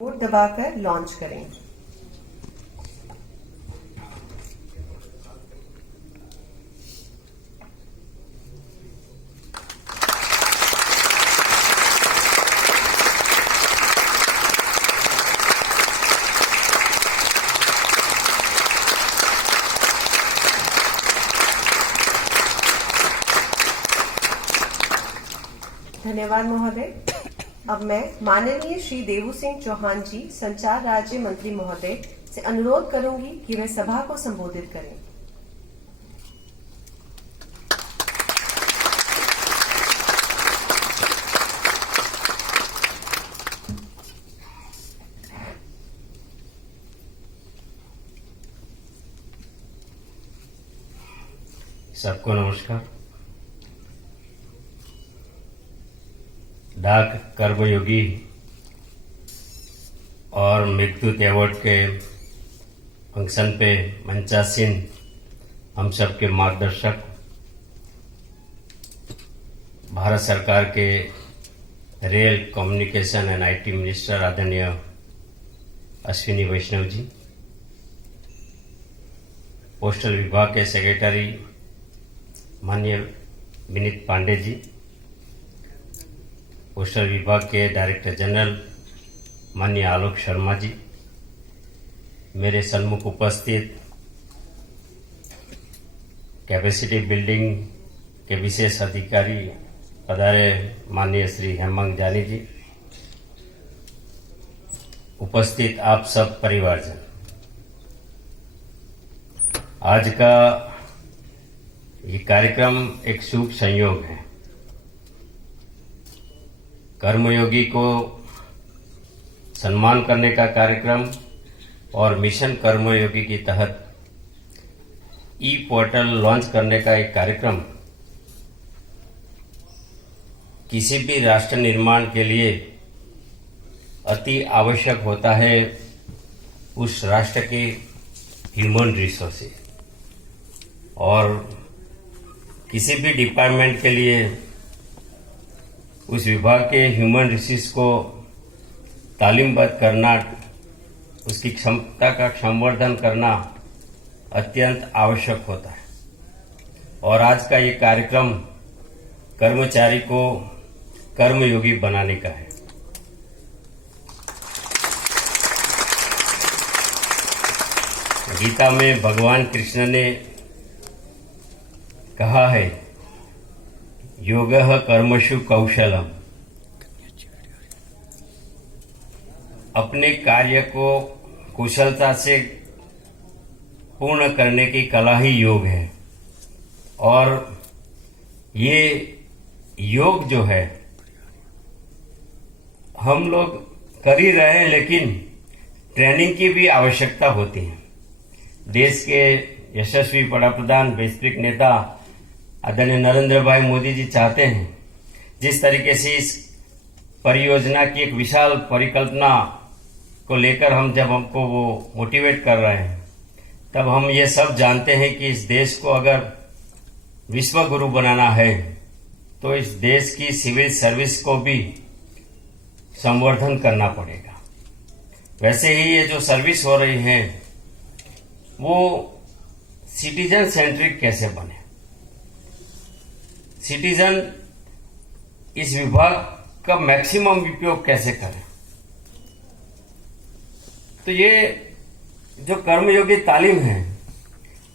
Board दबाकर launch करें। धन्यवाद महोदय। अब मैं माननीय श्री देवू सिंह चौहान जी, संचार राज्य मंत्री महोदय से अनुरोध करूंगी कि वे सभा को संबोधित करें। सबको नमस्कार। डाक कर्मयोगी और मेघदूत अवार्ड के फंक्शन पे मंचासीन हम सबके मार्गदर्शक, भारत सरकार के rail communication and IT minister आदरणीय अश्विनी वैष्णव जी, पोस्टल विभाग के सेक्रेटरी माननीय विनीत पांडे जी, पोस्टल विभाग के डायरेक्टर जनरल माननीय आलोक शर्मा जी, मेरे सन्मुख उपस्थित कैपेसिटी बिल्डिंग के विशेष अधिकारी पधारे माननीय श्री हेमंत जानी जी, उपस्थित आप सब परिवारजन, आज का ये कार्यक्रम एक शुभ संयोग है। कर्मयोगी को सम्मान करने का कार्यक्रम और मिशन कर्मयोगी के तहत ई पोर्टल लॉन्च करने का एक कार्यक्रम किसी भी राष्ट्र निर्माण के लिए अति आवश्यक होता है। उस राष्ट्र के ह्यूमन रिसोर्सेज और किसी भी डिपार्टमेंट के लिए उस विभाग के ह्यूमन रिसोर्स को तालीमबद्ध करना, उसकी क्षमता का संवर्धन करना अत्यंत आवश्यक होता है। और आज का ये कार्यक्रम कर्मचारी को कर्मयोगी बनाने का है। गीता में भगवान कृष्ण ने कहा है, योगः कर्मसु कौशलम, अपने कार्य को कुशलता से पूर्ण करने की कला ही योग है। और ये योग जो है हम लोग कर ही रहे हैं, लेकिन ट्रेनिंग की भी आवश्यकता होती है। देश के यशस्वी वडाप्रधान, वैश्विक नेता आदरणीय नरेंद्र भाई मोदी जी चाहते हैं, जिस तरीके से इस परियोजना की एक विशाल परिकल्पना को लेकर हमको वो मोटिवेट कर रहे हैं, तब हम ये सब जानते हैं कि इस देश को अगर विश्व गुरु बनाना है तो इस देश की सिविल सर्विस को भी संवर्धन करना पड़ेगा। वैसे ही ये जो सर्विस हो रही है वो सिटीजन सेंट्रिक कैसे बने, सिटीजन इस विभाग का मैक्सिमम उपयोग कैसे करें। तो ये जो कर्मयोगी तालीम है,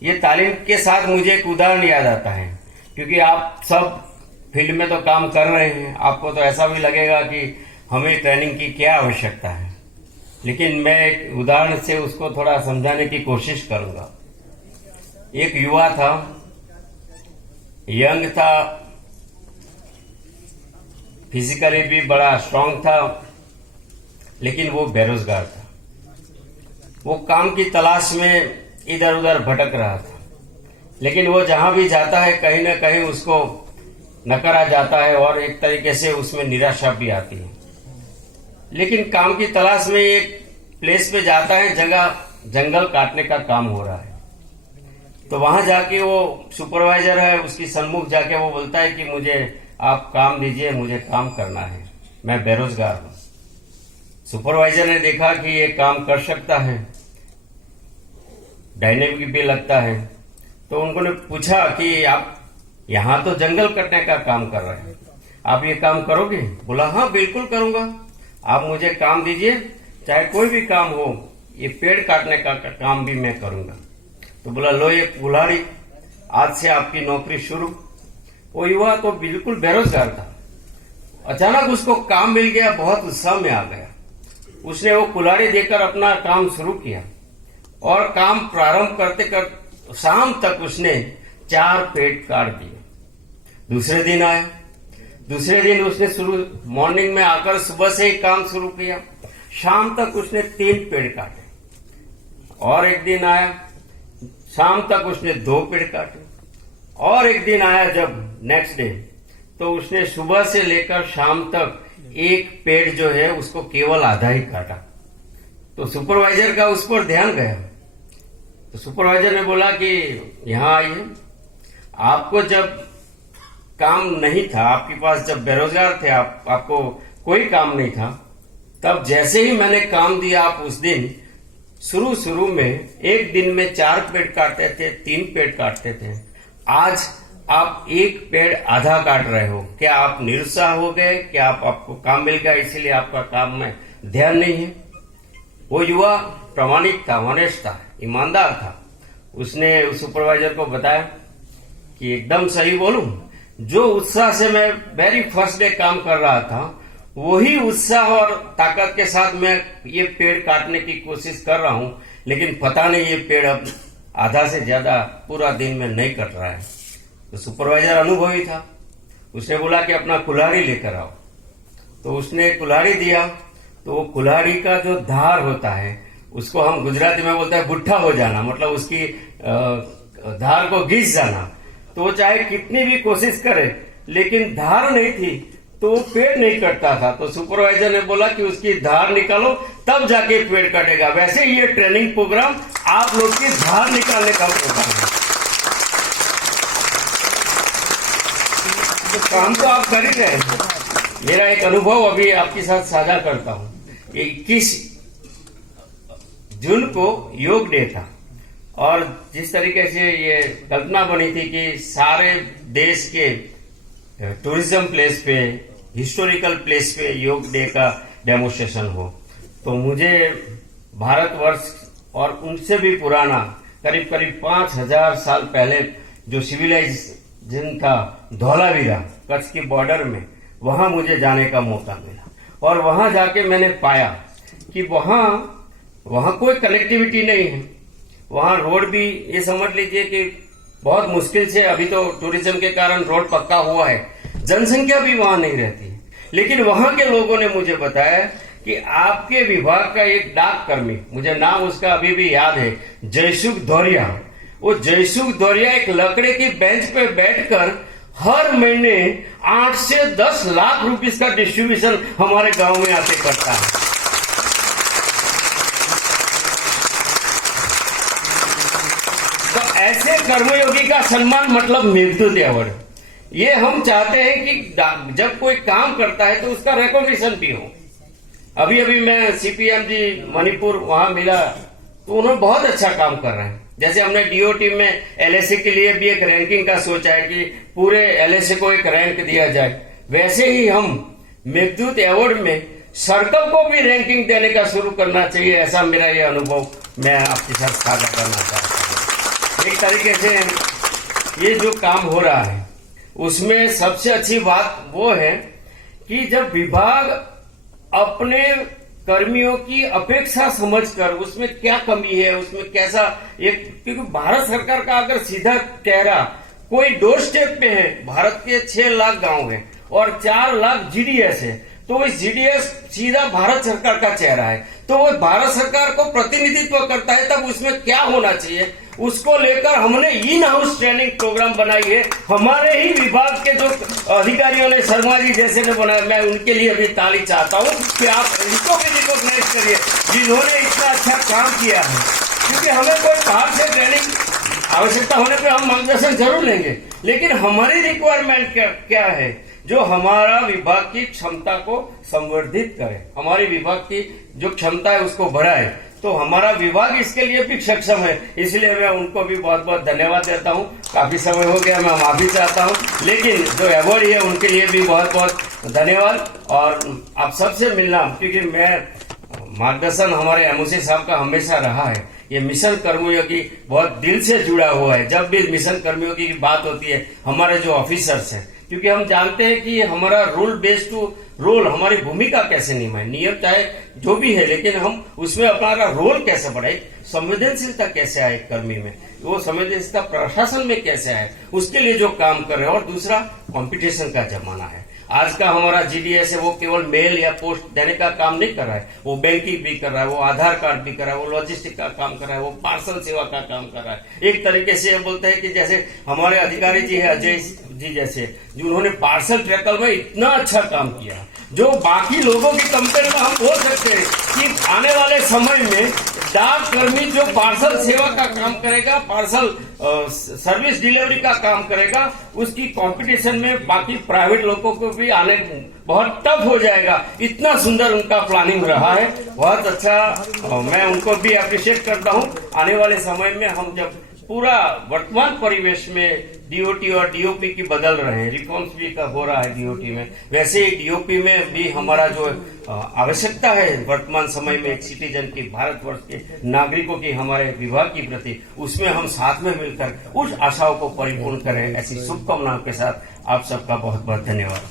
ये तालीम के साथ मुझे एक उदाहरण याद आता है, क्योंकि आप सब फील्ड में तो काम कर रहे हैं, आपको तो ऐसा भी लगेगा कि हमें ट्रेनिंग की क्या आवश्यकता है, लेकिन मैं एक उदाहरण से उसको थोड़ा समझाने की कोशिश करूंगा। एक युवा था, यंग था, फिजिकली भी बड़ा स्ट्रांग था, लेकिन वो बेरोजगार था। वो काम की तलाश में इधर उधर भटक रहा था, लेकिन वो जहां भी जाता है कहीं ना कहीं उसको नकारा जाता है और एक तरीके से उसमें निराशा भी आती है। लेकिन काम की तलाश में एक प्लेस पे जाता है, जगह जंगल काटने का काम हो रहा है, तो वहां जाके वो सुपरवाइजर है, उसकी सन्मुख जाके वो बोलता है कि मुझे आप काम दीजिए, मुझे काम करना है, मैं बेरोजगार हूं। सुपरवाइजर ने देखा कि ये काम कर सकता है, डायनेमिक भी लगता है, तो उन्होंने पूछा कि आप यहाँ तो जंगल कटने का काम कर रहे हैं, आप ये काम करोगे? बोला हाँ बिल्कुल करूंगा, आप मुझे काम दीजिए, चाहे कोई भी काम हो, ये पेड़ काटने का काम भी मैं करूंगा। तो बोला लो ये कुल्हाड़ी, आज से आपकी नौकरी शुरू। वो युवा तो बिल्कुल बेरोजगार था, अचानक उसको काम मिल गया, बहुत उत्साह में आ गया। उसने वो कुल्हाड़ी देकर अपना काम शुरू किया और काम प्रारंभ करते कर शाम तक उसने 4 पेड़ काट दिए। दूसरे दिन आया, दूसरे दिन उसने शुरू मॉर्निंग में आकर सुबह से ही काम शुरू किया, शाम तक उसने 3 पेड़ काटे। और एक दिन आया, शाम तक उसने 2 पेड़ काटे। और एक दिन आया जब नेक्स्ट डे, तो उसने सुबह से लेकर शाम तक 1 पेड़ जो है उसको केवल आधा ही काटा। तो सुपरवाइजर का उस पर ध्यान गया। तो सुपरवाइजर ने बोला कि यहाँ आइए, आपको जब काम नहीं था, आपके पास जब बेरोजगार थे, आपको कोई काम नहीं था, तब जैसे ही मैंने काम दिया, आप उस दिन शुरू में एक दिन में 4 पेड़ काटते थे, 3 पेड़ काटते थे। आज आप 1 पेड़ आधा काट रहे हो। क्या आप निरुत्साह हो गए? क्या आपको काम मिल गया इसीलिए आपका काम में ध्यान नहीं है? वो युवा प्रामाणिक था, ऑनेस्ट था, ईमानदार था। उसने उस सुपरवाइजर को बताया कि एकदम सही बोलूं, जो उत्साह से मैं वेरी फर्स्ट डे काम कर रहा था, वही उत्साह और ताकत के साथ मैं ये पेड़ काटने की कोशिश कर रहा हूं, लेकिन पता नहीं ये पेड़ अब आधा से ज्यादा पूरा दिन में नहीं कट रहा है। तो सुपरवाइजर अनुभवी था, उसने बोला कि अपना कुल्हाड़ी लेकर आओ। तो उसने कुल्हाड़ी दिया, तो वो कुल्हाड़ी का जो धार होता है, उसको हम गुजराती में बोलते हैं बुट्ठा हो जाना, मतलब उसकी धार को घिस जाना। तो वो चाहे कितनी भी कोशिश करे, लेकिन धार नहीं थी तो वो पेड़ नहीं कटता था। तो सुपरवाइजर ने बोला कि उसकी धार निकालो, तब जाके पेड़ कटेगा। वैसे ही ये ट्रेनिंग प्रोग्राम आप लोग की धार निकालने का प्रोग्राम है। तो काम तो आप कर ही रहे हैं। मेरा एक अनुभव अभी आपके साथ साझा करता हूँ। 21 जून को योग डे था और जिस तरीके से ये कल्पना बनी थी कि सारे देश के टूरिज्म प्लेस पे, हिस्टोरिकल प्लेस पे योग डे का डेमोन्स्ट्रेशन हो, तो मुझे भारतवर्ष और उनसे भी पुराना करीब 5000 साल पहले जो सिविलाइजेशन था धौलावीरा, कच्छ की बॉर्डर में, वहां मुझे जाने का मौका मिला। और वहां जाके मैंने पाया कि वहां कोई कनेक्टिविटी नहीं है। वहां रोड भी, ये समझ लीजिए कि बहुत मुश्किल से, अभी तो टूरिज्म के कारण रोड पक्का हुआ है, जनसंख्या भी वहां नहीं रहती। लेकिन वहां के लोगों ने मुझे बताया कि आपके विभाग का एक डाक कर्मी, मुझे नाम उसका अभी भी याद है, जयसुख दौरिया। वो जयसुख दौरिया एक लकड़े की बेंच पे बैठकर हर महीने 8 से 10 लाख रुपीस का डिस्ट्रीब्यूशन हमारे गांव में आते करता है। तो ऐसे कर्मयोगी का सम्मान मतलब मेघदूत अवार्ड। ये हम चाहते हैं कि जब कोई काम करता है तो उसका रिकॉग्निशन भी हो। अभी मैं सीपीएम जी मणिपुर वहां मिला, तो उन्होंने बहुत अच्छा काम कर रहे हैं। जैसे हमने डीओटी में एलएसए के लिए भी एक रैंकिंग का सोचा है कि पूरे एलएसए को एक रैंक दिया जाए, वैसे ही हम मेघदूत अवार्ड में सर्कल को भी रैंकिंग देने का शुरू करना चाहिए। ऐसा मेरा ये अनुभव मैं आपके साथ साझा करना चाहता हूँ। एक तरीके से ये जो काम हो रहा है उसमें सबसे अच्छी बात वो है कि जब विभाग अपने कर्मियों की अपेक्षा समझकर उसमें क्या कमी है, उसमें कैसा एक, क्योंकि भारत सरकार का अगर सीधा चेहरा कोई डोर स्टेप पे है, भारत के 6 लाख गांव है और 4 लाख जीडीएस है, तो इस जीडीएस सीधा भारत सरकार का चेहरा है, तो वो भारत सरकार को प्रतिनिधित्व करता है। तब उसमें क्या होना चाहिए, उसको लेकर हमने इन हाउस ट्रेनिंग प्रोग्राम बनाई है। हमारे ही विभाग के जो अधिकारियों ने, शर्मा जी जैसे ने बनाया, मैं उनके लिए भी ताली चाहता हूँ कि आप इनको भी रिकॉग्नाइज करिए जिन्होंने इतना अच्छा काम किया है। क्योंकि हमें कोई बाहर से ट्रेनिंग आवश्यकता होने पर हम मार्गदर्शन जरूर लेंगे, लेकिन हमारी रिक्वायरमेंट क्या है जो हमारा विभाग की क्षमता को संवर्धित करे, हमारे विभाग की जो क्षमता है उसको बढ़ाए, तो हमारा विभाग इसके लिए भी सक्षम है। इसलिए मैं उनको भी बहुत बहुत धन्यवाद देता हूँ। काफी समय हो गया, मैं माफी चाहता हूँ, लेकिन जो अवार्ड है उनके लिए भी बहुत बहुत धन्यवाद। और आप सबसे मिलना, क्योंकि मैं मार्गदर्शन हमारे एमओसी साहब का हमेशा रहा है। ये मिशन कर्मयोगी बहुत दिल से जुड़ा हुआ है। जब भी मिशन कर्मयोगी की बात होती है, हमारे जो ऑफिसर्स हैं, क्योंकि हम जानते हैं कि हमारा रोल बेस्ड टू रोल, हमारी भूमिका कैसे निभाए, नियम चाहे जो भी है, लेकिन हम उसमें अपना रोल कैसे बढ़ाए, संवेदनशीलता कैसे आए कर्मी में, वो संवेदनशीलता प्रशासन में कैसे आए, उसके लिए जो काम कर रहे हैं। और दूसरा, कंपटीशन का जमाना है। आज का हमारा जीडीएस है, वो केवल मेल या पोस्ट देने का काम नहीं कर रहा है, वो बैंकिंग भी कर रहा है, वो आधार कार्ड भी कर रहा है, वो लॉजिस्टिक का काम कर रहा है, वो पार्सल सेवा का काम कर रहा है। एक तरीके से बोलते हैं कि जैसे हमारे अधिकारी जी है अजय जी जैसे, जिन्होंने पार्सल ट्रैकर में इतना अच्छा काम किया, जो बाकी लोगों की कंपेयर में हम बोल सकते हैं कि आने वाले समय में डाक कर्मी जो पार्सल सेवा का काम करेगा, पार्सल सर्विस डिलीवरी का काम करेगा, उसकी कंपटीशन में बाकी प्राइवेट लोगों को भी आने बहुत टफ हो जाएगा। इतना सुंदर उनका प्लानिंग रहा है, बहुत अच्छा। मैं उनको भी अप्रिशिएट करता हूं। आने वाले समय में हम जब पूरा वर्तमान परिवेश में डीओटी और डीओपी की बदल रहे हैं, रिफॉर्म्स भी का हो रहा है डीओटी में, वैसे ही डीओपी में भी हमारा जो आवश्यकता है वर्तमान समय में एक सिटीजन की, भारतवर्ष के नागरिकों की हमारे विभाग की प्रति, उसमें हम साथ में मिलकर उस आशाओं को परिपूर्ण करें, ऐसी शुभकामनाओं के साथ आप सबका बहुत बहुत धन्यवाद।